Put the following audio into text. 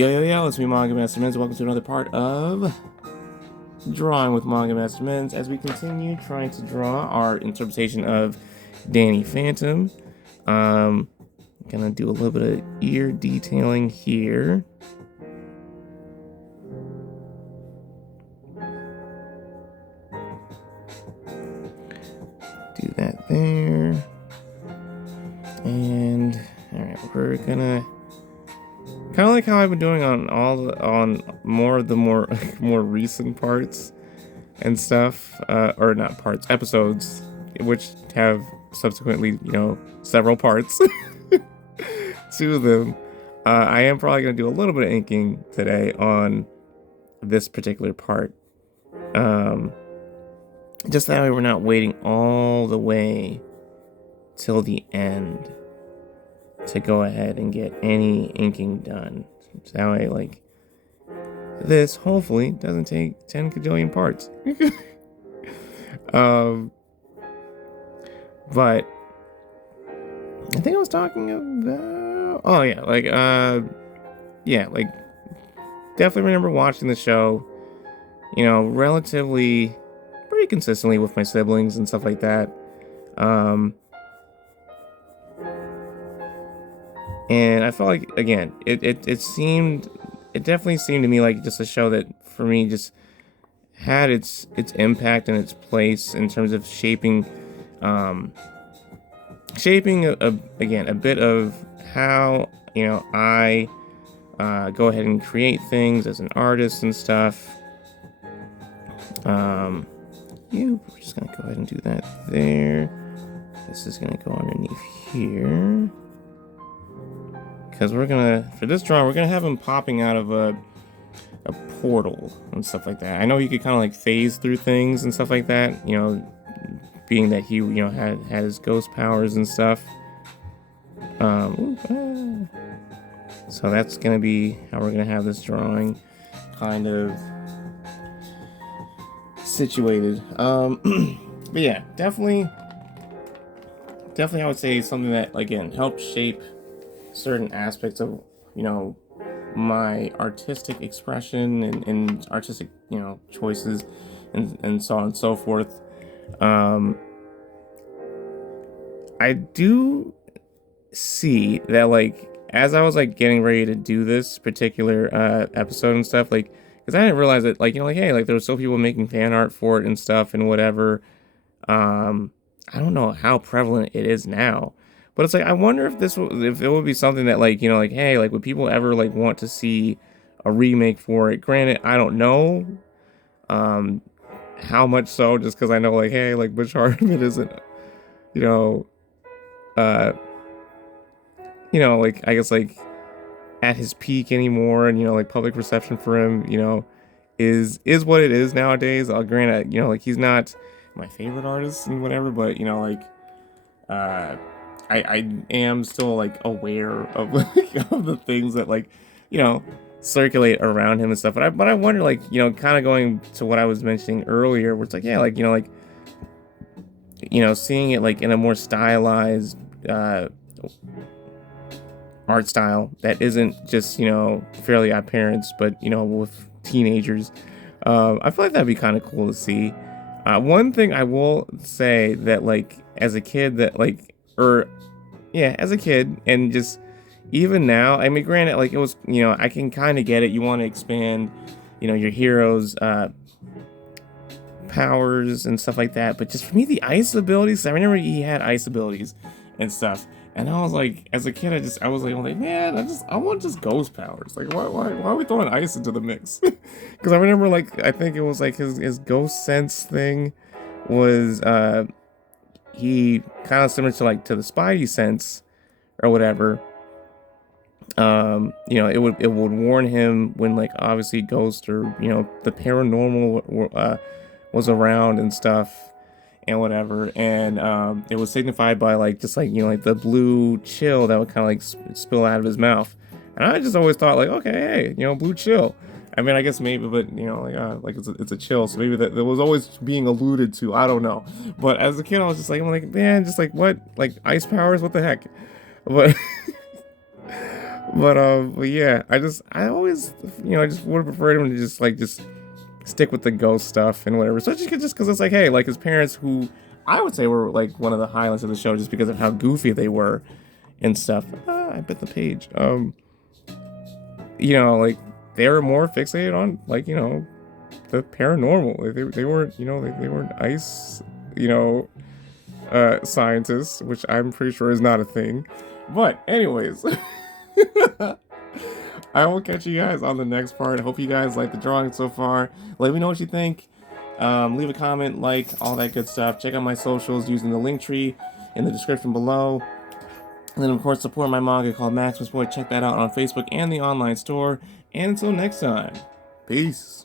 Yo, it's me, Manga Master Menz. Welcome to another part of Drawing with Manga Master Menz as we continue trying to draw our interpretation of Danny Phantom. Gonna do a little bit of ear detailing here. Do that there. And alright, we're gonna kind of like how I've been doing on more of the more recent parts and stuff, or not parts, episodes, which have subsequently, several parts to them. I am probably gonna do a little bit of inking today on this particular part. Just that way we're not waiting all the way till the end to go ahead and get any inking done. So that way, like, this hopefully doesn't take 10 cajillion parts. But I think I was talking about, definitely remember watching the show, relatively pretty consistently with my siblings and stuff like that. And I felt like, again, it definitely seemed to me like just a show that for me just had its impact and its place in terms of shaping a bit of how I go ahead and create things as an artist and stuff. We're just gonna go ahead and do that there. This is gonna go underneath here. Because for this drawing, we're gonna have him popping out of a portal and stuff like that. I know he could kind of like phase through things and stuff like that, being that he, had his ghost powers and stuff. So that's gonna be how we're gonna have this drawing kind of situated. But yeah, definitely I would say something that, again, helped shape certain aspects of my artistic expression and artistic choices and so on and so forth. I do see that, like, as I was like getting ready to do this particular episode and stuff, like, because I didn't realize that, like, hey, like, there were still people making fan art for it and stuff and whatever. I don't know how prevalent it is now. But it's like, I wonder if it would be something that, like, hey, like, would people ever, like, want to see a remake for it? Granted, I don't know how much so, just because I know, like, hey, like, Butch Hartman isn't, like, I guess, like, at his peak anymore, and, like, public reception for him, is what it is nowadays. Granted, like, he's not my favorite artist and whatever, but, I am still, like, aware of, like, of the things that, like, circulate around him and stuff. But I wonder, like, kind of going to what I was mentioning earlier, where it's like, yeah, like, seeing it, like, in a more stylized art style that isn't just, Fairly Odd Parents, but, with teenagers. I feel like that'd be kind of cool to see. One thing I will say that, like, as a kid, as a kid, and just even now, I mean, granted, like, it was, I can kind of get it. You want to expand, your heroes' powers and stuff like that. But just for me, the ice abilities, I remember he had ice abilities and stuff. And I was like, as a kid, I was like, man, I want just ghost powers. Like, why are we throwing ice into the mix? Because I remember, like, I think it was like his ghost sense thing was, he kind of similar to the Spidey sense or whatever. It would warn him when, like, obviously ghost or, the paranormal was around and stuff and whatever. And it was signified by, like, just like, like the blue chill that would kind of like spill out of his mouth. And I just always thought, like, okay, hey, blue chill. I mean, I guess maybe, but, like, it's a chill, so maybe that was always being alluded to. I don't know. But as a kid, I was just like, man, just like, what? Like, ice powers? What the heck? But But yeah, I always, I just would have preferred him to just stick with the ghost stuff and whatever. So just because it's like, hey, like his parents, who I would say were like one of the highlights of the show, just because of how goofy they were and stuff. I bit the page. Like they were more fixated on like the paranormal. Like, they weren't, they weren't ice, you know, scientists, which I'm pretty sure is not a thing. But anyways. I will catch you guys on the next part. I hope you guys like the drawing so far. Let me know what you think. Leave a comment, like, all that good stuff. Check out my socials using the link tree in the description below. And then, of course, support my manga called Maximus Boy. Check that out on Facebook and the online store. And until next time, peace.